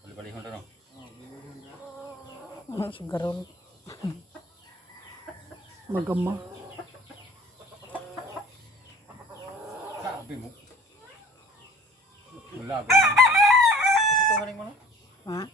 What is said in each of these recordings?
Balik-balihon na no? Sugarol. Magama. Sabi mo. Wala ba? Kasi ito haling mo no? Ha?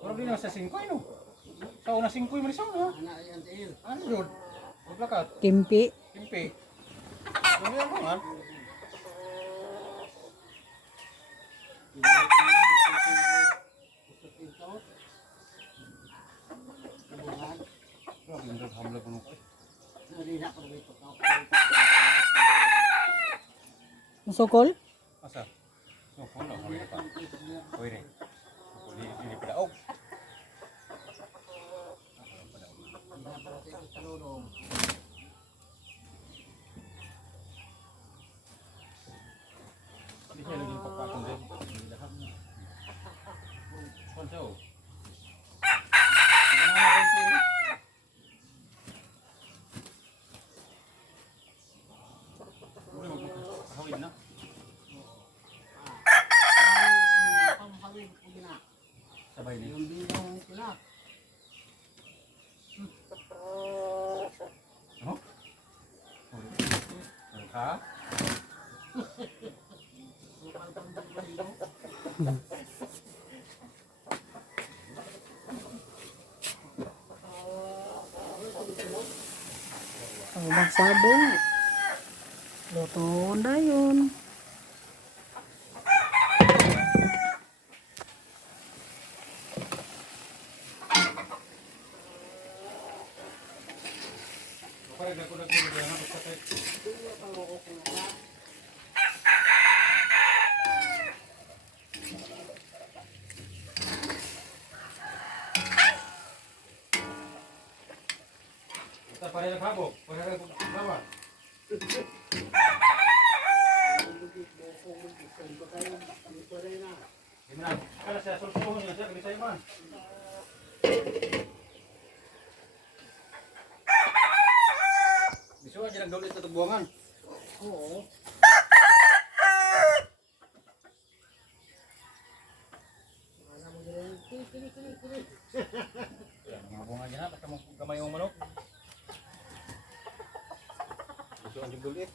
Pero di na sa 5 no? Sa una 5 mo isang no? Ano yun? Maglakat? Kimpi. Kimpi. Ano yan man? Grabe yung hamla ko nung Masukol? asa? So, wala kami pa. Pwede. Hindi pa daog. Hindi siya lagi papatong din. Lahat na. Konso. Hawid na. Sabay ni. Oh? Ha? Ang magsabong. Luto na yun. Parang nagkulag-kulag yan. Basta tayo. Basta parang naghabog. Parang naglawan. Gimana? Kalau saya suruh niya siya bisa iman. Bisa aja nang daulit sa buangan. Oo. Mga bunga niya na, basta mo kamay yung manok. Bisa aja daulit.